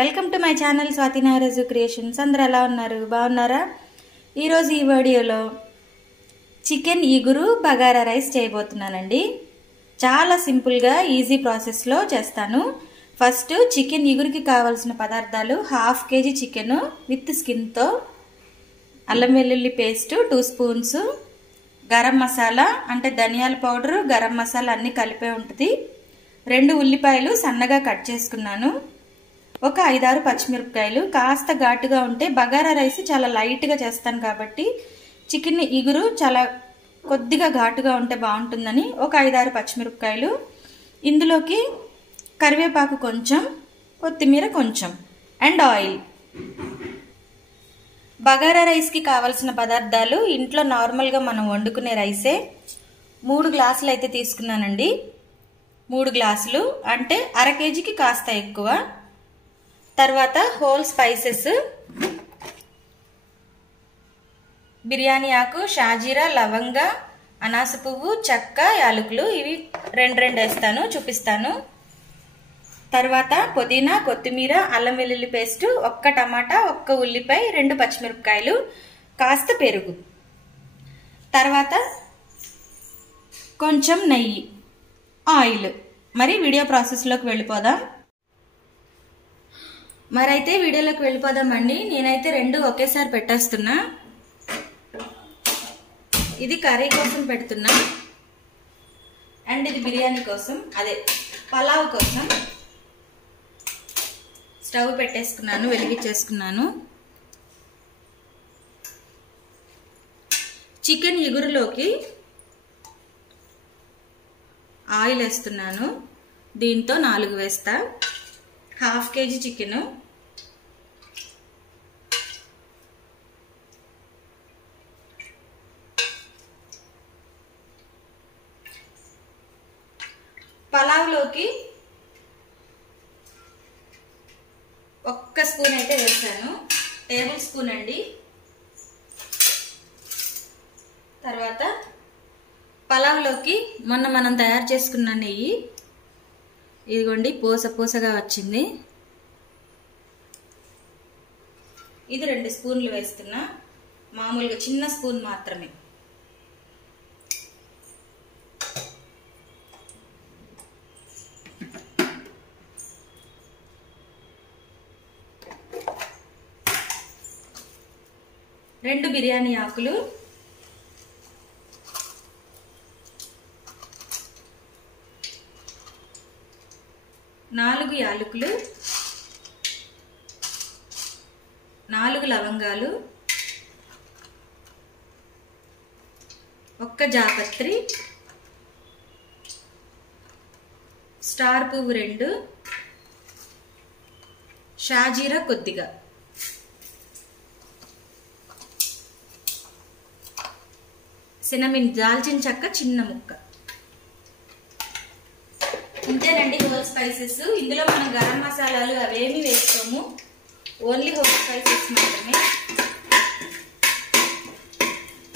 Welcome to my channel Swathi Nagaraju creations. అందరూ ఎలా ఉన్నారు? బాగున్నారా? ఈరోజు ఈ వీడియోలో చికెన్ ఇగురు బగారా రైస్ చేయబోతున్నానండి. చాలా సింపుల్గా ఈజీ ప్రాసెస్లో చేస్తాను. ఫస్ట్ చికెన్ ఇగురికి కావాల్సిన పదార్థాలు: 1/2 kg చికెన్ విత్ స్కిన్తో, అల్లం వెల్లుల్లి పేస్ట్ 2 స్పూన్స్, గరం మసాలా అంటే ధనియాల పౌడరు, గరం మసాలా అన్నీ కలిపే ఉంటుంది, 2 ఉల్లిపాయలు సన్నగా కట్ చేసుకున్నాను, ఒక 5-6 పచ్చిమిరపకాయలు. కాస్త ఘాటుగా ఉంటే బగారా రైస్ చాలా లైట్గా చేస్తాను కాబట్టి చికెన్ ఇగురు చాలా కొద్దిగా ఘాటుగా ఉంటే బాగుంటుందని ఒక 5-6 పచ్చిమిరపకాయలు. ఇందులోకి కరివేపాకు కొంచెం, కొత్తిమీర కొంచెం అండ్ ఆయిల్. బగారా రైస్కి కావాల్సిన పదార్థాలు ఇంట్లో నార్మల్గా మనం వండుకునే రైసే. 3 గ్లాసులు అయితే తీసుకున్నానండి. 3 గ్లాసులు అంటే 1/2 kgకి కాస్త ఎక్కువ. తర్వాత హోల్ స్పైసెస్: బిర్యానీ ఆకు, షాజీరా, లవంగ, అనాస పువ్వు, చెక్క, యాలకులు. ఇవి 2 వేస్తాను, చూపిస్తాను. తర్వాత పుదీనా, కొత్తిమీర, అల్లం వెల్లుల్లి పేస్ట్, 1 టమాటా, 1 ఉల్లిపాయ, 2 పచ్చిమిరపకాయలు, కాస్త పెరుగు. తర్వాత కొంచెం నెయ్యి, ఆయిల్. మరి వీడియో ప్రాసెస్లోకి వెళ్ళిపోదాం. మరైతే వీడియోలోకి వెళ్ళిపోదామండి. నేనైతే 2 ఒకేసారి పెట్టేస్తున్నా. ఇది కర్రీ కోసం పెడుతున్నా అండ్ ఇది బిర్యానీ కోసం, అదే పలావ్ కోసం. స్టవ్ పెట్టేసుకున్నాను, వెలిగించేసుకున్నాను. చికెన్ ఇగురులోకి ఆయిల్ వేస్తున్నాను. దీంతో 4 వేస్తా. 1/2 kg చికెన్. పలావ్లోకి 1 స్పూన్ అయితే వేసాను, టేబుల్ స్పూన్ అండి. తర్వాత పలావ్లోకి మొన్న మనం తయారు చేసుకున్న నెయ్యి, ఇదిగోండి పూసగా వచ్చింది. ఇది 2 స్పూన్లు వేస్తున్నా, మామూలుగా చిన్న స్పూన్ మాత్రమే. రెండు బిర్యానీ ఆకులు, 4 యాలకులు, 4 లవంగాలు, 1 జాపత్రి, స్టార్ పువ్వు 2, షాజీరా కొద్దిగా, సినమిన్ దాల్చిన చెక్క చిన్న ముక్క. ఇంతేనండి హోల్ స్పైసెస్. ఇందులో మనం గరం మసాలాలు అవేమి వేసుకోము, ఓన్లీ హోల్ స్పైసెస్ మాత్రమే.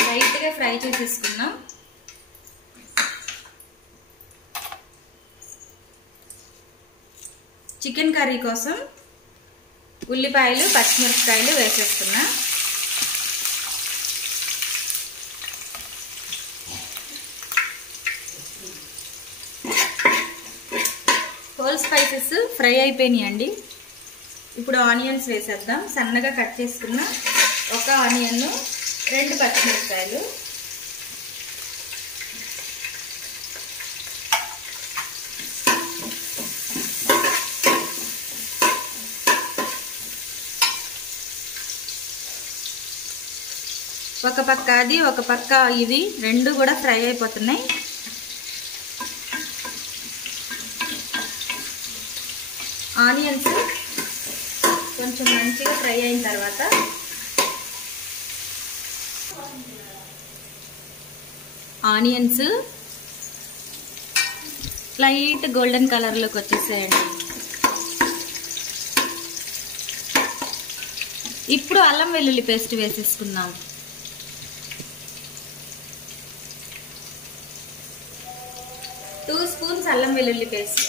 లైట్గా ఫ్రై చేసేసుకున్నాం. చికెన్ కర్రీ కోసం ఉల్లిపాయలు, పచ్చిమిరపకాయలు వేసేసుకున్నా. హోల్ స్పైసెస్ ఫ్రై అయిపోయినాయండి. ఇప్పుడు ఆనియన్స్ వేసేద్దాం. సన్నగా కట్ చేసుకున్న 1 ఆనియన్, 2 పచ్చిమిరపకాయలు, ఒక పక్క అది, ఒక పక్క ఇది, 2 కూడా ఫ్రై అయిపోతున్నాయి. ఆనియన్స్ కొంచెం మంచిగా ఫ్రై అయిన తర్వాత ఆనియన్స్ లైట్ గోల్డెన్ కలర్లోకి వచ్చేసేయండి. ఇప్పుడు అల్లం వెల్లుల్లి పేస్ట్ వేసేసుకుందాం. 2 స్పూన్స్ అల్లం వెల్లుల్లి పేస్ట్.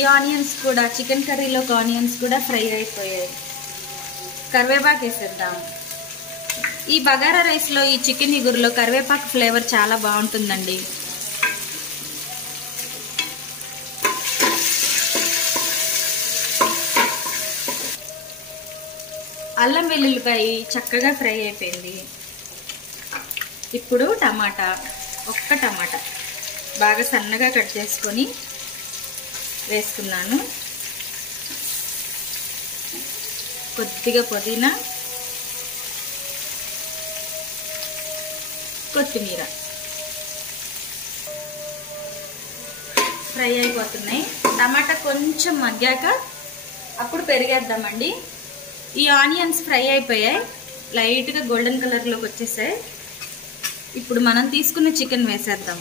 ఈ ఆనియన్స్ కూడా, చికెన్ కర్రీలోకి ఆనియన్స్ కూడా ఫ్రై అయిపోయాయి. కరివేపాకు వేసేద్దాం. ఈ బగారా రైస్లో ఈ చికెన్ ఇగురులో కరివేపాకు ఫ్లేవర్ చాలా బాగుంటుందండి. అల్లం వెల్లుల్లిపాయ చక్కగా ఫ్రై అయిపోయింది. ఇప్పుడు ఒక్క టమాటా బాగా సన్నగా కట్ చేసుకొని వేసుకున్నాను. కొద్దిగా పుదీనా, కొత్తిమీర ఫ్రై అయిపోతున్నాయి. టమాటా కొంచెం మగ్గాక అప్పుడు పెరిగేద్దామండి. ఈ ఆనియన్స్ ఫ్రై అయిపోయాయి, లైట్గా గోల్డెన్ కలర్లోకి వచ్చేసాయి. ఇప్పుడు మనం తీసుకున్న చికెన్ వేసేద్దాం.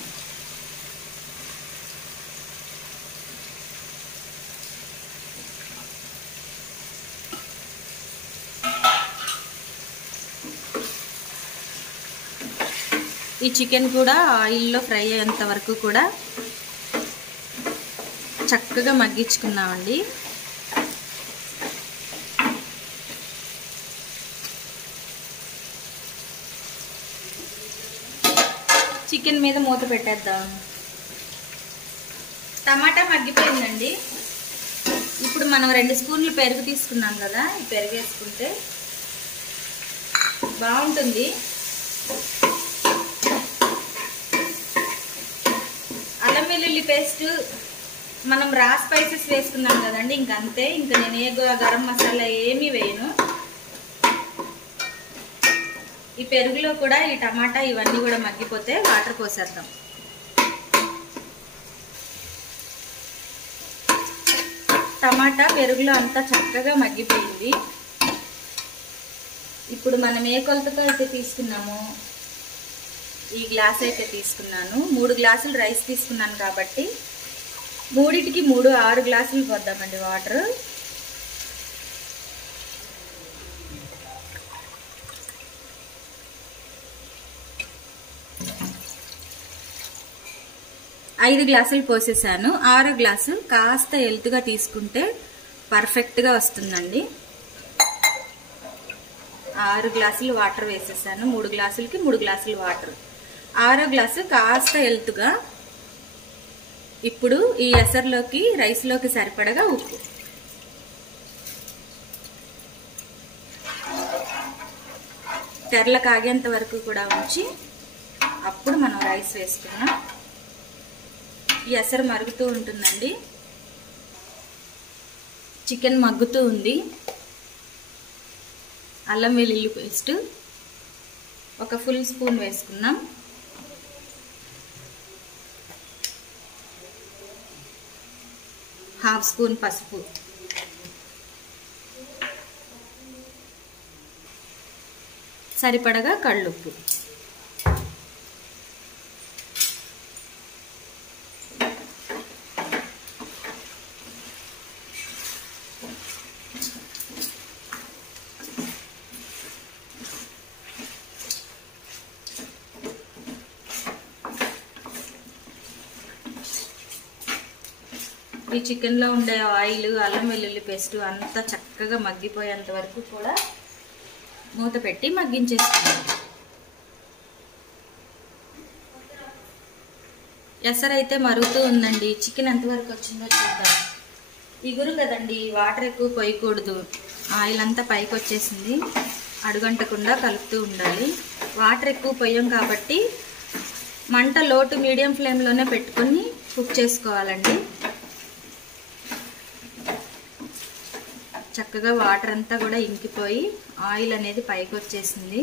ఈ చికెన్ కూడా ఆయిల్లో ఫ్రై అయ్యేంత వరకు కూడా చక్కగా మగ్గించుకున్నామండి. చికెన్ మీద మూత పెట్టేద్దాం. టమాటా మగ్గిపోయిందండి. ఇప్పుడు మనం 2 స్పూన్లు పెరుగు తీసుకున్నాం కదా, ఈ పెరుగు వేసుకుంటే బాగుంటుంది. అల్లం వెల్లుల్లి పేస్ట్ మనం రా స్పైసెస్ వేసుకున్నాం కదండి, ఇంకంతే. ఇంకా నేను ఏ గరం మసాలా ఏమీ వేయను. ఈ పెరుగులో కూడా ఈ టమాటా ఇవన్నీ కూడా మగ్గిపోతే వాటర్ పోసేద్దాం. టమాటా పెరుగులో అంతా చక్కగా మగ్గిపోయింది. ఇప్పుడు మనం ఏ కొలతతో అయితే తీసుకున్నామో, ఈ గ్లాస్ అయితే తీసుకున్నాను. 3 గ్లాసులు రైస్ తీసుకున్నాను కాబట్టి 3కి 3 6 గ్లాసులు పోద్దామండి వాటర్. ఐదు గ్లాసులు పోసేసాను. 6 గ్లాసులు కాస్త ఎల్తుగా తీసుకుంటే పర్ఫెక్ట్గా వస్తుందండి. 6 గ్లాసులు వాటర్ వేసేసాను. 3 గ్లాసులకి 3 గ్లాసులు వాటర్. 6వ గ్లాసు కాస్త ఎల్తుగా. ఇప్పుడు ఈ ఎసర్లోకి, రైస్లోకి సరిపడగా ఉప్పు. తెరల కాగేంత వరకు కూడా ఉంచి అప్పుడు మనం రైస్ వేసుకున్నాం. ఈ ఎసరు మరుగుతూ ఉంటుందండి. చికెన్ మగ్గుతూ ఉంది. అల్లం వెల్లుల్లి పేస్ట్ ఒక ఫుల్ స్పూన్ వేసుకున్నాం. హాఫ్ స్పూన్ పసుపు, సరిపడగా కళ్ళుప్పు. ఈ చికెన్లో ఉండే ఆయిల్, అల్లం వెల్లుల్లి పేస్ట్ అంతా చక్కగా మగ్గిపోయేంత వరకు కూడా మూత పెట్టి మగ్గించేసుకున్నాం. ఎసరైతే మరుగుతూ ఉందండి. చికెన్ ఎంతవరకు వచ్చిందో చూద్దాం. ఇగురు కదండి, వాటర్ ఎక్కువ పోయకూడదు. ఆయిల్ అంతా పైకి వచ్చేసింది. అడుగంటకుండా కలుపుతూ ఉండాలి. వాటర్ ఎక్కువ పోయాం కాబట్టి మంట లో టు మీడియం ఫ్లేమ్లోనే పెట్టుకొని కుక్ చేసుకోవాలండి. చక్కగా వాటర్ అంతా కూడా ఇంకిపోయి ఆయిల్ అనేది పైకి వచ్చేసింది.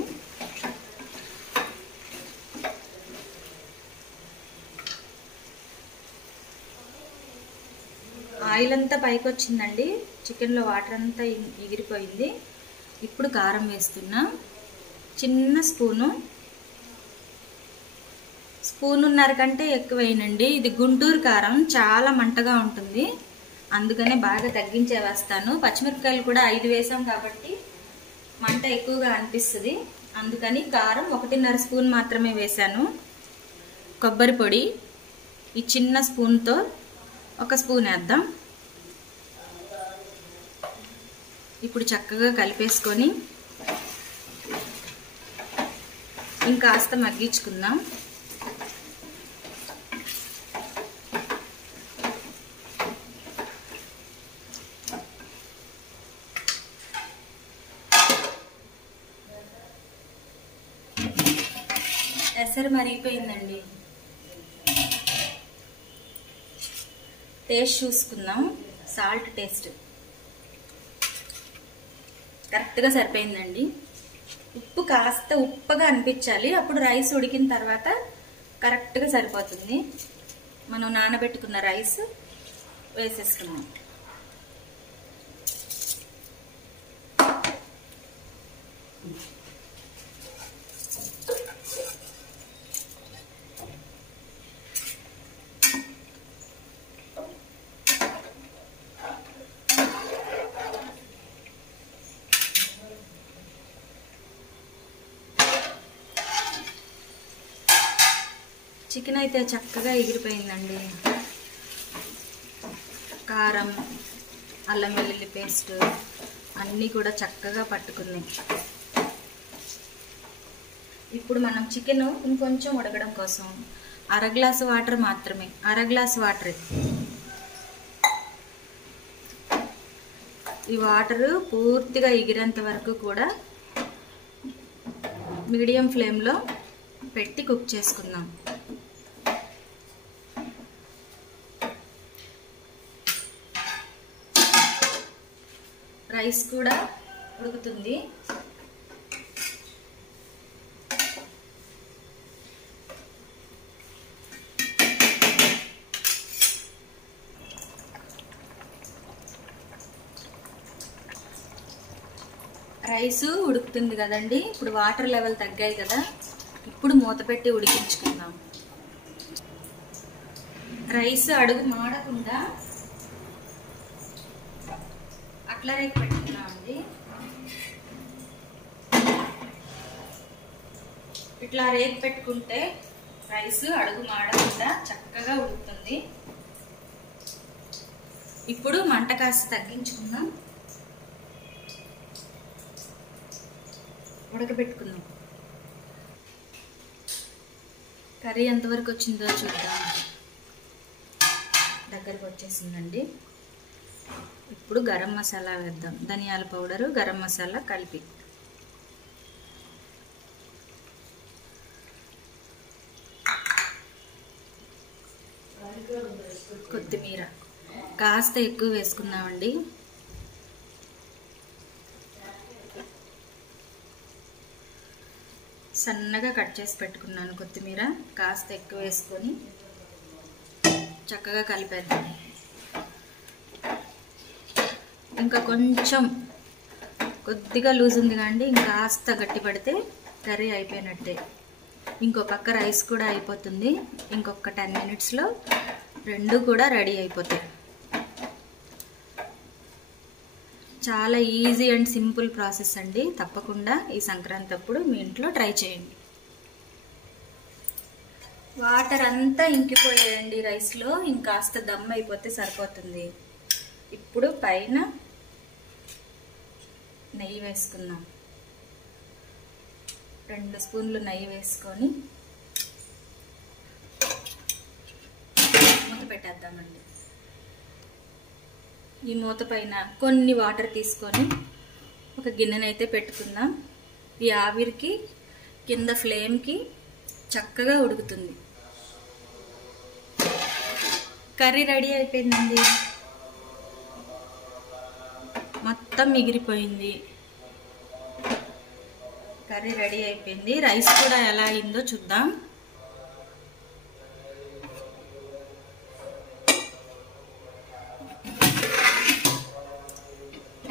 ఆయిల్ అంతా పైకి వచ్చిందండి. చికెన్లో వాటర్ అంతా ఎగిరిపోయింది. ఇప్పుడు కారం వేస్తున్నా. చిన్న స్పూనున్నర కంటే ఎక్కువ వేయనండి. ఇది గుంటూరు కారం, చాలా మంటగా ఉంటుంది. అందుకనే బాగా తగ్గించే వేస్తాను. పచ్చిమిరపకాయలు కూడా 5 వేసాం కాబట్టి మంట ఎక్కువగా అనిపిస్తుంది. అందుకని కారం 1.5 స్పూన్ మాత్రమే వేసాను. కొబ్బరి పొడి ఈ చిన్న స్పూన్తో 1 స్పూన్ వేద్దాం. ఇప్పుడు చక్కగా కలిపేసుకొని ఇంకాస్త మగ్గించుకుందాం. ఎసరు మరిగిపోయిందండి. టేస్ట్ చూసుకుందాం. సాల్ట్ టేస్ట్ కరెక్ట్గా సరిపోయిందండి. ఉప్పు కాస్త ఉప్పగా అనిపించాలి, అప్పుడు రైస్ ఉడికిన తర్వాత కరెక్ట్గా సరిపోతుంది. మనం నానబెట్టుకున్న రైస్ వేసేసుకున్నాం. చికెన్ అయితే చక్కగా ఎగిరిపోయిందండి. కారం, అల్లం వెల్లుల్లి పేస్ట్ అన్నీ కూడా చక్కగా పట్టుకున్నాయి. ఇప్పుడు మనం చికెన్ ఇంకొంచెం ఉడకడం కోసం అర గ్లాసు వాటర్ మాత్రమే, అర గ్లాసు వాటరే. ఈ వాటర్ పూర్తిగా ఎగిరేంత వరకు కూడా మీడియం ఫ్లేమ్లో పెట్టి కుక్ చేసుకుందాం. రైస్ కూడా ఉడుకుతుంది. రైస్ ఉడుకుతుంది కదండి. ఇప్పుడు వాటర్ లెవెల్ తగ్గాయి కదా, ఇప్పుడు మూత పెట్టి ఉడికించుకుందాం. రైస్ అడుగు మాడకుండా అట్లా రేకు పెట్టుకున్నామండి. ఇట్లా రేకు పెట్టుకుంటే రైస్ అడుగు మాడకుండా చక్కగా ఉడుకుతుంది. ఇప్పుడు మంట కాస్త తగ్గించుకుందాం, ఉడకబెట్టుకుందాం. కర్రీ ఎంతవరకు వచ్చిందో చూద్దాం. దగ్గరకు వచ్చేసిందండి. ఇప్పుడు గరం మసాలా వేద్దాం. ధనియాల పౌడరు, గరం మసాలా కలిపి కొత్తిమీర కాస్త ఎక్కువ వేసుకున్నామండి. సన్నగా కట్ చేసి పెట్టుకున్నాను కొత్తిమీర, కాస్త ఎక్కువ వేసుకొని చక్కగా కలిపేద్దాం. ఇంకా కొంచెం కొద్దిగా లూజ్ ఉంది కాండి, ఇంకా కాస్త గట్టి పడితే కర్రీ అయిపోయినట్టే. ఇంకో పక్క రైస్ కూడా అయిపోతుంది. ఇంకొక 10 మినిట్స్లో రెండు కూడా రెడీ అయిపోతాయి. చాలా ఈజీ అండ్ సింపుల్ ప్రాసెస్ అండి. తప్పకుండా ఈ సంక్రాంతి అప్పుడు మీ ఇంట్లో ట్రై చేయండి. వాటర్ అంతా ఇంకిపోయాయండి రైస్లో, ఇంకాస్త దమ్ అయిపోతే సరిపోతుంది. ఇప్పుడు పైన నెయ్యి వేసుకుందాం. 2 స్పూన్లు నెయ్యి వేసుకొని మూత పెట్టేద్దామండి. ఈ మూత పైన కొన్ని వాటర్ తీసుకొని ఒక గిన్నెనైతే పెట్టుకుందాం. ఈ ఆవిరికి కింద ఫ్లేమ్కి చక్కగా ఉడుకుతుంది. కర్రీ రెడీ అయిపోయిందండి. మొత్తం మిగిలిపోయింది. కర్రీ రెడీ అయిపోయింది. రైస్ కూడా ఎలా అయిందో చూద్దాం.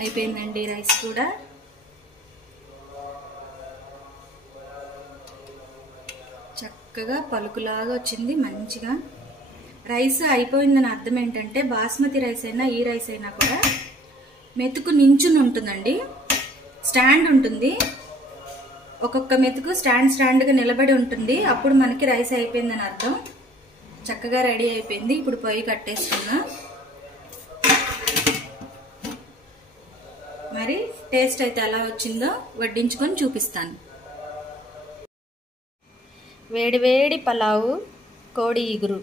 అయిపోయిందండి రైస్ కూడా. చక్కగా పలుకులాగా వచ్చింది మంచిగా. రైస్ అయిపోయిందని అర్థం ఏంటంటే బాస్మతి రైస్ అయినా ఈ రైస్ అయినా కూడా మెతుకు నించుని ఉంటుందండి. స్టాండ్ ఉంటుంది, ఒక్కొక్క మెతుకు స్టాండ్గా నిలబడి ఉంటుంది. అప్పుడు మనకి రైస్ అయిపోయిందని అర్థం. చక్కగా రెడీ అయిపోయింది. ఇప్పుడు పొయ్యి కట్టేసుకున్నా. మరి టేస్ట్ అయితే ఎలా వచ్చిందో వడ్డించుకొని చూపిస్తాను. వేడి వేడి పలావు కోడి ఇగురు.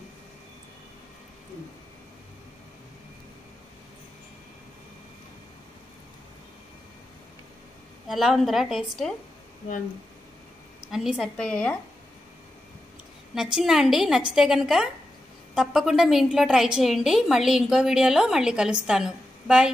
ఎలా ఉందిరా టేస్ట్? అన్నీ సరిపోయాయా? నచ్చిందా అండి? నచ్చితే కనుక తప్పకుండా మీ ఇంట్లో ట్రై చేయండి. మళ్ళీ ఇంకో వీడియోలో మళ్ళీ కలుస్తాను. బాయ్.